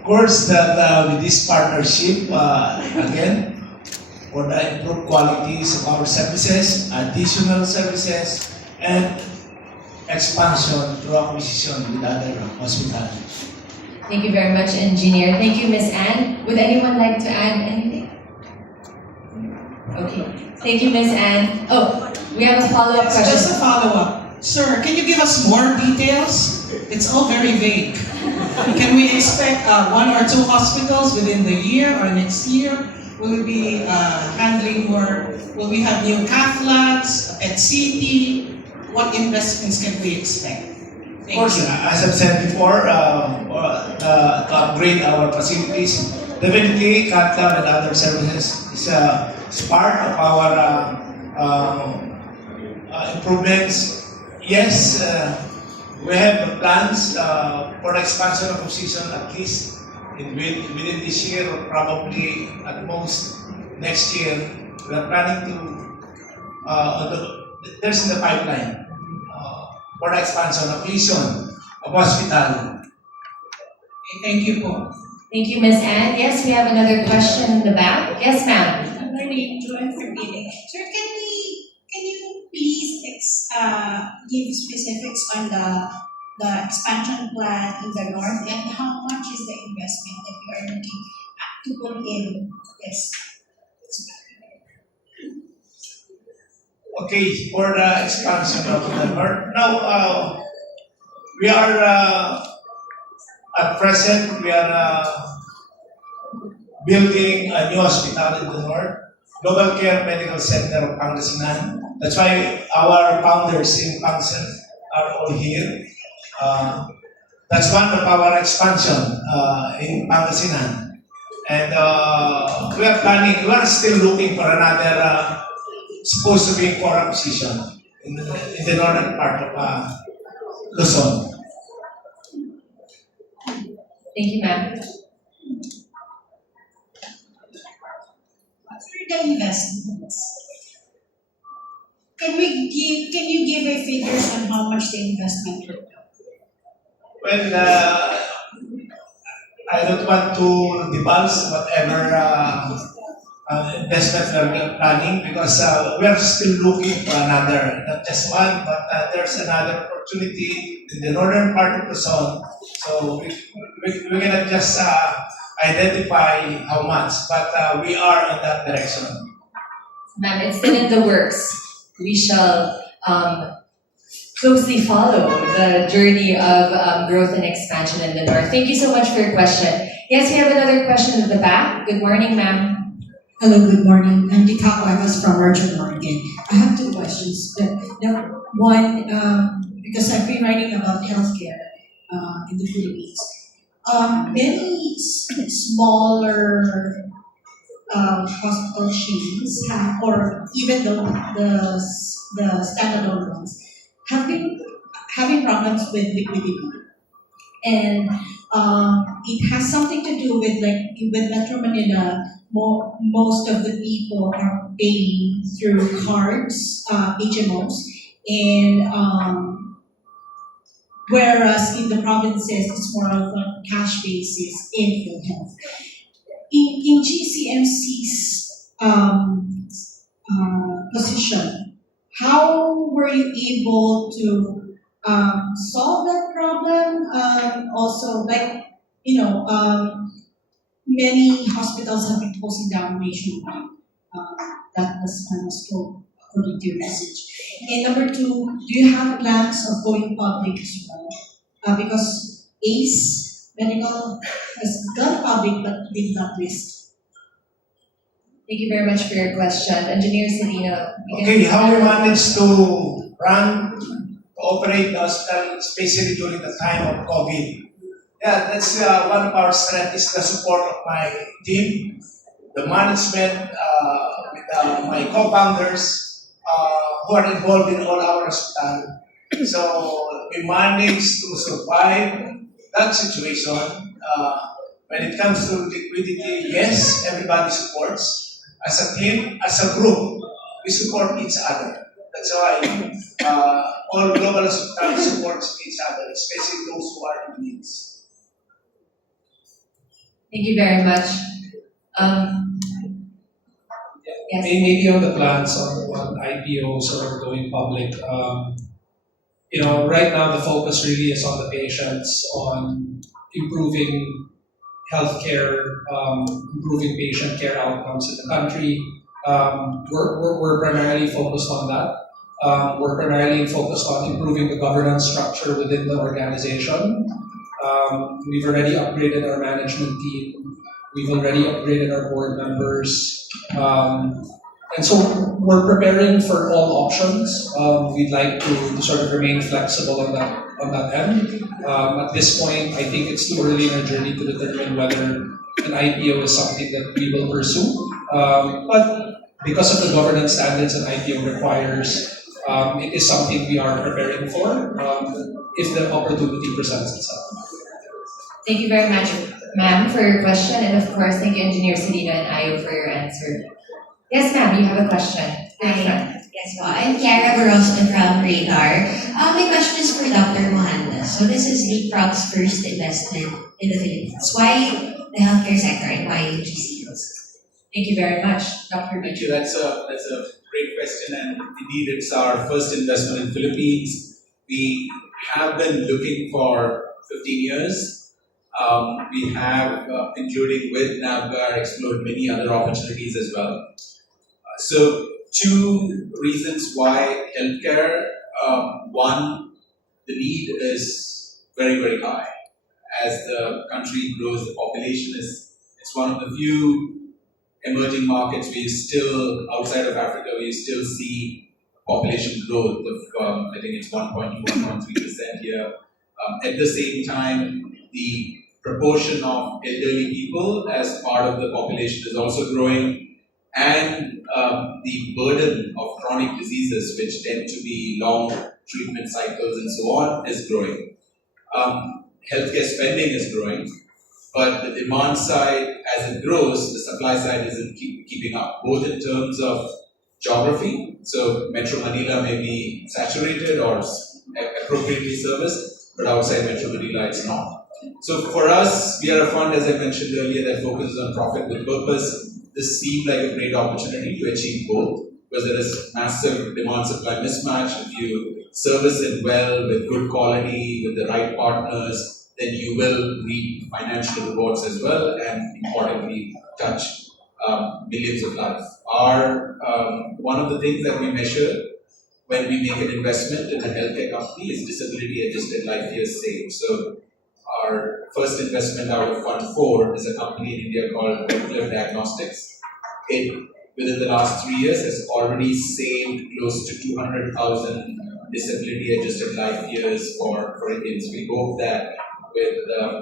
Of course, that with this partnership, again, for the improved qualities of our services, additional services, and expansion through acquisition with other hospitals. Thank you very much, Engineer. Thank you, Ms. Ann. Would anyone like to add anything? Okay. Thank you, Ms. Ann. Oh, we have a follow-up It's question. just a follow-up. Sir, can you give us more details? It's all very vague. Can we expect one or two hospitals within the year or next year? Will we be handling more? Will we have new cath labs at CT? What investments can we expect? Of course, as I've said before, to upgrade our facilities, definitely cath lab and other services is part of our improvements. Yes, we have plans for the expansion of position at least within this year or probably at most next year. We are planning to, there's in the pipeline for the expansion of position of hospital. Okay, thank you po. Thank you, Ms. Ann. Yes, we have another question in the back. Yes, ma'am. My name is Joanne Ferdinand. Sir, can you please give specifics on the expansion plan in the north and how much is the investment that you are looking to put in this? Okay, for the expansion of the north. Now, we are at present we are building a new hospital in the north, Global Care Medical Center of Pangasinan. That's why our founders in Pangasinan are all here. That's one of our expansion in Pangasinan. And we are planning, we are still looking for another supposed to be for acquisition in the northern part of Luzon. Thank you, ma'am. For the investments, can you give a figures on how much the investment will be? Well, I don't want to divulge whatever investment we are planning because we are still looking for another, not just one, but there's another opportunity in the northern part of Luzon. So we cannot just identify how much, but we are in that direction. Ma'am, it's still in the works. We shall closely follow the journey of growth and expansion in the north. Thank you so much for your question. Yes, we have another question in the back. Good morning, ma'am. Hello, good morning. I'm Dikako. I was from Merchant Market. I have two questions. One, because I've been writing about healthcare in the Philippines. Many smaller hospital chains have, or even the standalone ones, have been having problems with liquidity. And it has something to do with with Metro Manila. Most of the people are paying through cards, HMOs, and whereas in the provinces it's more of a cash basis in PhilHealth. In GCMC's position, how were you able to solve that problem? Also, many hospitals have been closing down nationwide. That was I was told according to your message. And number two, do you have plans of going public as well? Because ACE Medical has gone public but did not list. Thank you very much for your question. Engineer Celino. Okay, how we managed to operate the hospital, especially during the time of COVID. Yeah, that's one of our strengths is the support of my team, the management, with my co-founders who are involved in all our hospital. So we managed to survive that situation. When it comes to liquidity, yes, everybody supports. As a team, as a group, we support each other. That's why all global hospitals support each other, especially those who are in needs. Thank you very much. Yes. Maybe on the plans on IPOs or going public. Right now the focus really is on the patients, on improving healthcare, improving patient care outcomes in the country. We're primarily focused on that. We're primarily focused on improving the governance structure within the organization. We've already upgraded our management team. We've already upgraded our board members. And so we're preparing for all options. We'd like to sort of remain flexible on that end. At this point, I think it's too early in our journey to determine whether an IPO is something that we will pursue. But because of the governance standards an IPO requires, it is something we are preparing for if the opportunity presents itself. Thank you very much, ma'am, for your question, and of course, thank you, Engineer Salino and Ayo, for your answer. Yes, ma'am, you have a question. Hi. Yes, po. I'm Kiara Barroso from Radar. My question is for Dr. Mohandas. So this is Leapfrog's first investment in the Philippines. Why the healthcare sector and why GCOs? Thank you very much, Dr. Thank you. That's a great question, and indeed, it's our first investment in Philippines. We have been looking for 15 years. We have, including with NAVGAR, explored many other opportunities as well. So, two reasons why healthcare. One, the need is very, very high. As the country grows, the population it's one of the few emerging markets we still, outside of Africa, we still see population growth of, I think it's 1.2, 1.3% here. At the same time, the proportion of elderly people as part of the population is also growing, and the burden of chronic diseases, which tend to be long treatment cycles and so on, is growing. Healthcare spending is growing, but the demand side, as it grows, the supply side isn't keeping up, both in terms of geography. So Metro Manila may be saturated or appropriately serviced, but outside Metro Manila it's not. So for us, we are a fund, as I mentioned earlier, that focuses on profit with purpose. This seemed like a great opportunity to achieve both, because there is massive demand-supply mismatch. If you service it well, with good quality, with the right partners, then you will reap financial rewards as well, and importantly, touch millions of lives. One of the things that we measure when we make an investment in a healthcare company is disability-adjusted life years saved. So our first investment out of Fund 4 is a company in India called Cliff Diagnostics. It, within the last 3 years, has already saved close to 200,000 disability-adjusted life years for Indians. We hope that with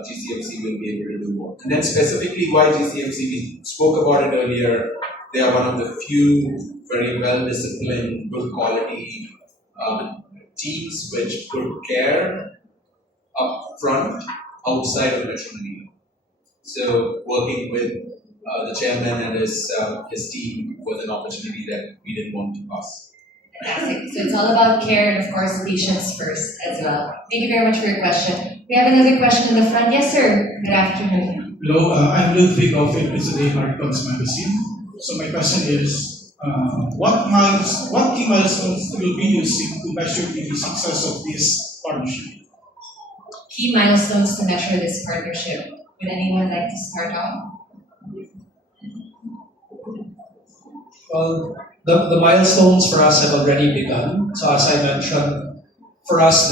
GCMC we'll be able to do more. And then specifically why GCMC, we spoke about it earlier. They are one of the few very well-disciplined, good quality teams which put care up front outside of Metro Manila. So working with the chairman and his team was an opportunity that we didn't want to pass. Fantastic. So it's all about care and, of course, patients first as well. Thank you very much for your question. We have another question in the front. Yes, sir. Good afternoon. Hello, I'm Ludwig of Philippines Today Marcos Magazine. So my question is, what key milestones will be using to measure the success of this partnership? Key milestones to measure this partnership. Would anyone like to start off? Well, the milestones for us have already begun. So as I mentioned, for us,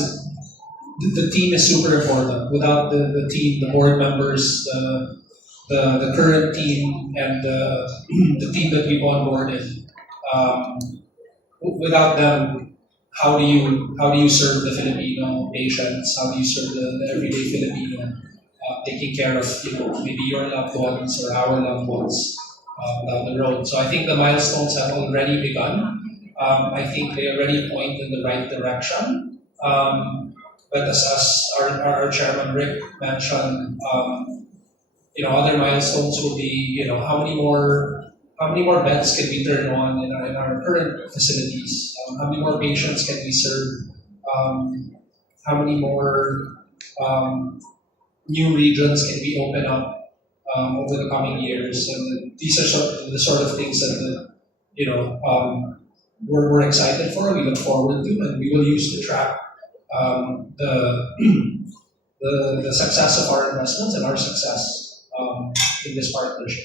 the team is super important. Without the team, the board members, the current team, and the team that we've onboarded, without them, how do you serve the Filipino patients? How do you serve the everyday Filipino, taking care of maybe your loved ones or our loved ones down the road? So I think the milestones have already begun. I think they already point in the right direction. But as our chairman Rick mentioned, other milestones will be how many more beds can we turn on in our current facilities? How many more patients can we serve? How many more new regions can we open up over the coming years. And these are the sort of things that we're excited for, we look forward to, and we will use to track the success of our investments and our success in this partnership.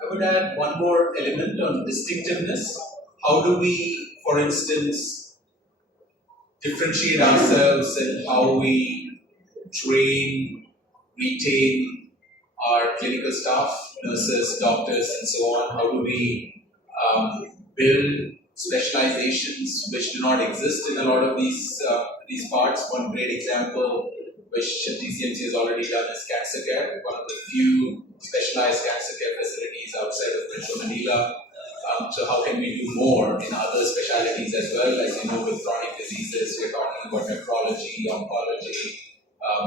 I would add one more element on distinctiveness. How do we, for instance, differentiate ourselves in how we train, retain our clinical staff, nurses, doctors, and so on? How do we build specializations which do not exist in a lot of these parts? One great example which TCMC has already done is cancer care, one of the few specialized cancer care facilities outside of Metro Manila. So how can we do more in other specialties as well? As you know, with chronic diseases, we're talking about nephrology, oncology,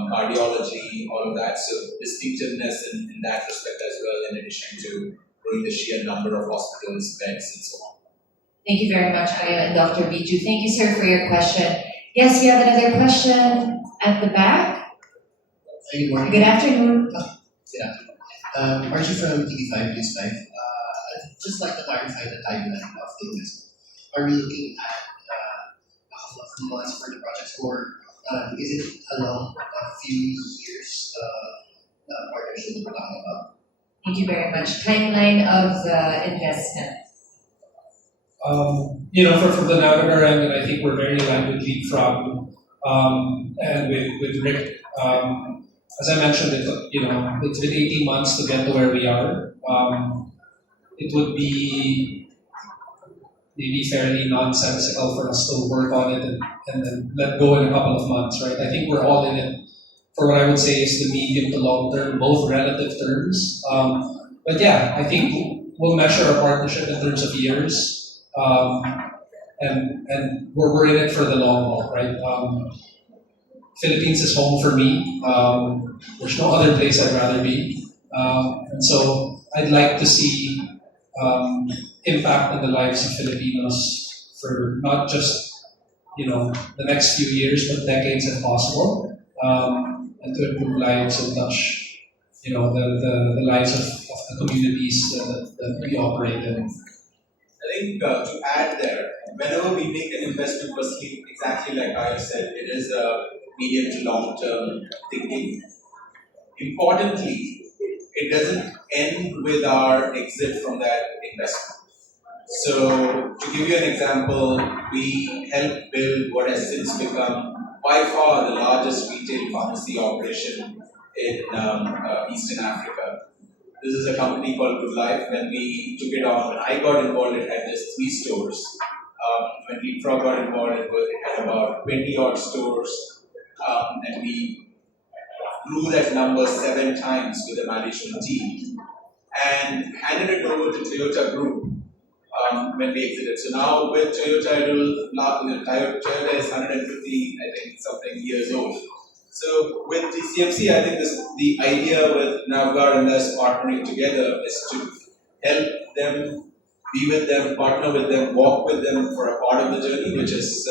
cardiology, all of that. So distinctiveness in that respect as well, in addition to growing the sheer number of hospitals, beds, and so on. Thank you very much, Aya and Dr. Biju. Thank you, sir, for your question. Yes, we have another question at the back. Good morning. Good afternoon. Archie from TV5 News 5. I'd just like to clarify the timeline of the investment. Are we looking at a couple of months for the project, or is it a few years partnership that we're talking about? Thank you very much. Timeline of the investment. From the Navigar end, and I think we're very aligned with Leapfrog and with Rick. As I mentioned, it's been 18 months to get to where we are. It would be maybe fairly nonsensical for us to work on it and then let go in a couple of months, right? I think we're all in it for what I would say is the medium to long term, both relative terms. But yeah, I think we'll measure our partnership in terms of years. And we're in it for the long haul, right? Philippines is home for me. There's no other place I'd rather be. And so I'd like to see impact on the lives of Filipinos for not just, the next few years, but decades if possible. And to improve lives and touch, the lives of the communities that we operate in. I think to add there, whenever we make an investment, firstly, exactly like I said, it is a medium to long term thinking. Importantly, it doesn't end with our exit from that investment. So, to give you an example, we helped build what has since become by far the largest retail pharmacy operation in Eastern Africa. This is a company called Good Life. When we took it on, when I got involved, it had just 3 stores. When Leapfrog got involved, it had about 20 odd stores. And we grew that number 7 times with the management team and handed it over to Toyota Group when we exited. So now with Toyota, Toyota is 150, I think, something years old. So with TCMC, I think the idea with Navgar and us partnering together is to help them, be with them, partner with them, walk with them for a part of the journey, which is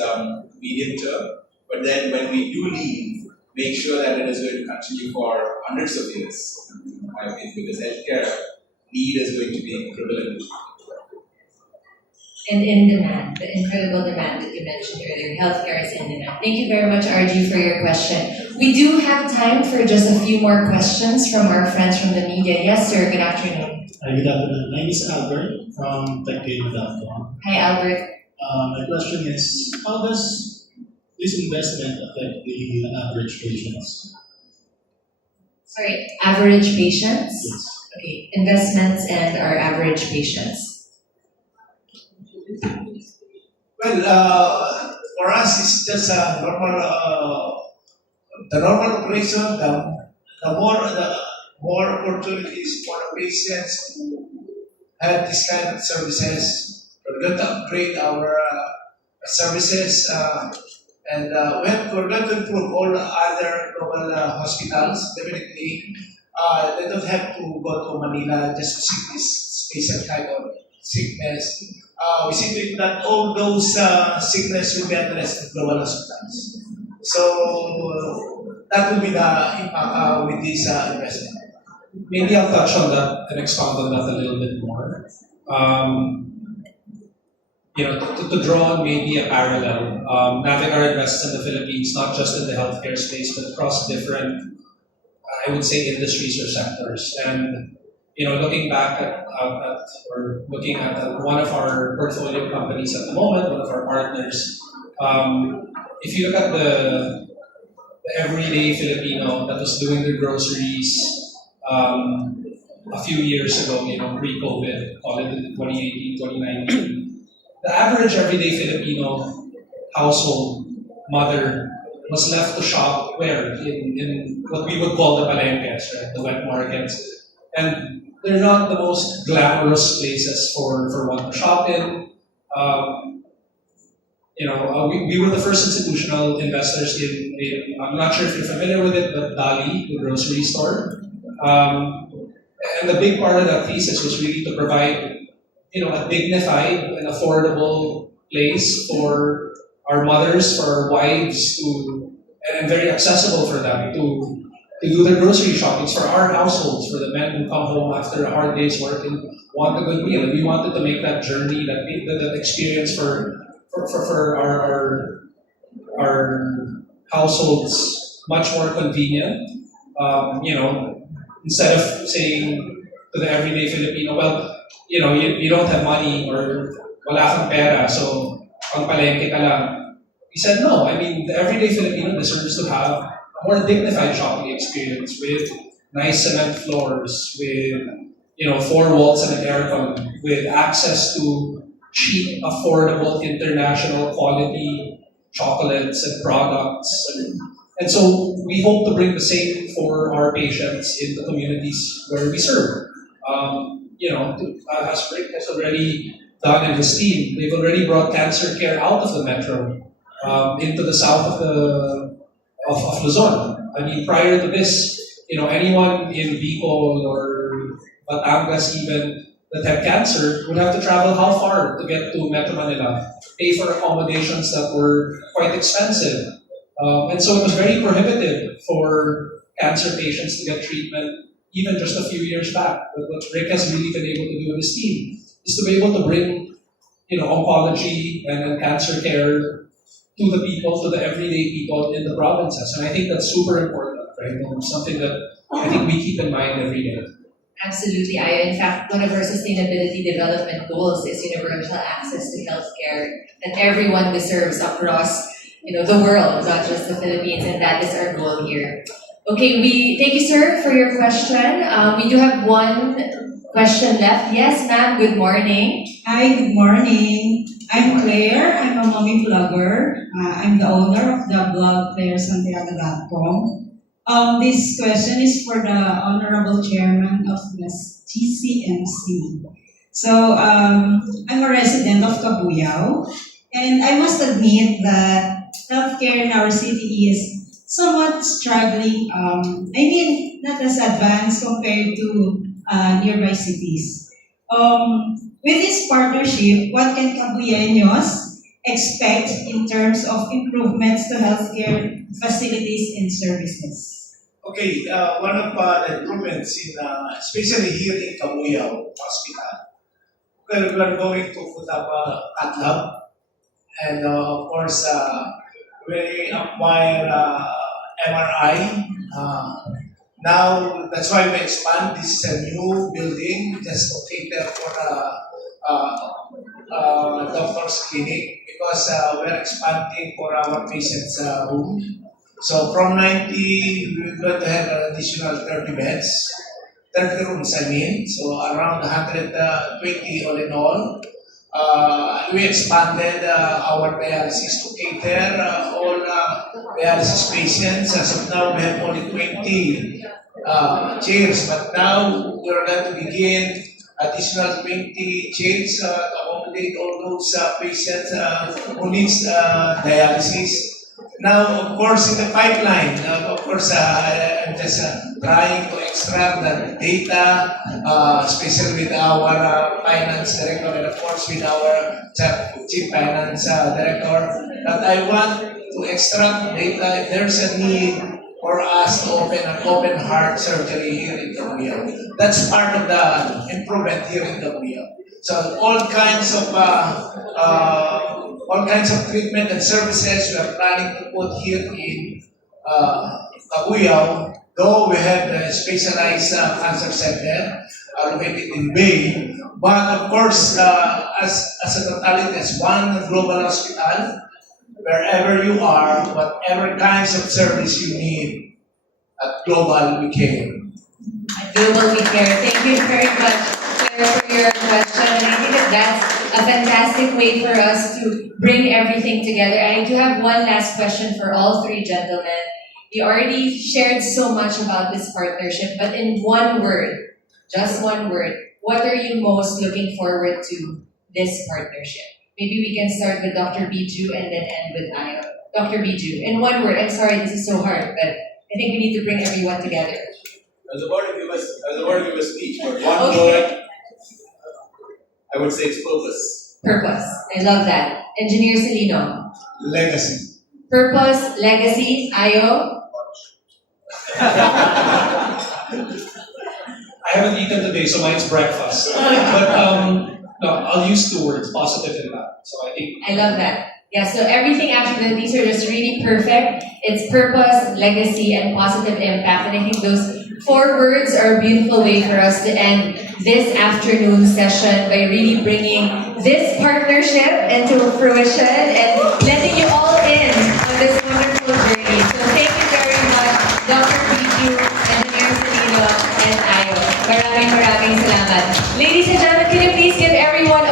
medium term. But then when we do leave, make sure that it is going to continue for hundreds of years, I think, because healthcare need is going to be prevalent. And in demand, the incredible demand that you mentioned earlier, healthcare is in demand. Thank you very much, RG, for your question. We do have time for just a few more questions from our friends from the media. Yes, sir. Good afternoon. Good afternoon. My name is Albert from TechGame.com. Hi, Albert. My question is, how does this investment affect the average patients? Sorry, average patients? Yes. Okay, investments and our average patients. Well, for us, it's just a normal, the normal operation. The more opportunities for the patients to have this kind of services. We're going to upgrade our services, and we're going to improve all other global hospitals. Definitely, they don't have to go to Manila just to see this special kind of sickness. We see to it that all those sickness will be addressed in global hospitals. So that will be the impact with this investment. maybe I'll touch on that and expand on that a little bit more. To draw on maybe a parallel, Navigar invests in the Philippines not just in the healthcare space, but across different, I would say, industries or sectors. And looking back at one of our portfolio companies at the moment, one of our partners, if you look at the everyday Filipino that was doing their groceries a few years ago, pre-COVID, call it 2018, 2019, the average everyday Filipino household mother was left to shop where? In what we would call the palengkes, right? The wet markets. And they're not the most glamorous places for one to shop in. We were the first institutional investors in I'm not sure if you're familiar with it, but Dali, the grocery store. And the big part of that thesis was really to provide, a dignified and affordable place for our mothers, for our wives and very accessible for them to do their grocery shoppings, for our households, for the men who come home after a hard day's work and want a good meal. And we wanted to make that journey, that experience for our households much more convenient. Instead of saying to the everyday Filipino, well, you don't have money or wala kang pera, so pang palengke ka lang. We said no. I mean, the everyday Filipino deserves to have a more dignified shopping experience with nice cement floors, with 4 walls and an aircon, with access to cheap, affordable, international quality chocolates and products. And so we hope to bring the same for our patients in the communities where we serve. As Rick has already done and his team, they've already brought cancer care out of the metro into the south of Luzon. I mean, prior to this, anyone in Bicol or Batangas even that had cancer would have to travel how far to get to Metro Manila, pay for accommodations that were quite expensive. And so it was very prohibitive for cancer patients to get treatment even just a few years back. But what Rick has really been able to do with his team is to be able to bring oncology and cancer care to the people, to the everyday people in the provinces. And I think that's super important, right? And something that I think we keep in mind every day. Absolutely. In fact, one of our sustainability development goals is universal access to healthcare that everyone deserves across the world, not just the Philippines, and that is our goal here. Okay, thank you, sir, for your question. We do have one question left. Yes, ma'am, good morning. Hi, good morning. I'm Claire. I'm a mommy blogger. I'm the owner of the blog clairesantiago.com. This question is for the Honorable Chairman of the GCMC. So, I'm a resident of Cabuyao, and I must admit that healthcare in our city is somewhat struggling. Not as advanced compared to nearby cities. With this partnership, what can Cabuyanos expect in terms of improvements to healthcare facilities and services? Okay, one of the improvements especially here in Cabuyao Hospital, we're going to put up a cath lab, and of course, we acquire MRI. Now, that's why we expand. This is a new building just to cater for doctor's clinic because we're expanding for our patients' room. So from 90, we're going to have an additional 30 beds, 30 rooms, I mean. So around 120 all in all. We expanded our dialysis to cater all dialysis patients. As of now, we have only 20 chairs, but now we're going to begin additional 20 chairs to accommodate all those patients who needs dialysis. Now, of course, in the pipeline, I'm just trying to extract the data, especially with our finance director and of course with our chief finance director, that I want to extract data if there's a need for us to open an open heart surgery here in Cabuyao. That's part of the improvement here in Cabuyao. So all kinds of treatment and services we are planning to put here in Cabuyao, though we have the specialized cancer center located in Bay. But of course, as a totality, as one global hospital, wherever you are, whatever kinds of service you need, at Global we care. Global We Care. Thank you very much, Claire, for your question. And I think that that's a fantastic way for us to bring everything together. And I do have one last question for all three gentlemen. You already shared so much about this partnership, but in one word, just one word, what are you most looking forward to this partnership? Maybe we can start with Dr. Biju and then end with Ayo. Dr. Biju, in one word, I'm sorry, this is so hard, but I think we need to bring everyone together. I was about to give a speech, but one Okay. word, I would say it's purpose. Purpose. I love that. Engineer Celino. Legacy. Purpose, legacy, Ayo. I haven't eaten today, so mine's breakfast. But no, I'll use two words, positive impact. So I think I love that. Yeah, so everything after that, these are just really perfect. It's purpose, legacy, and positive impact. And I think those 4 words are a beautiful way for us to end this afternoon session by really bringing this partnership into fruition and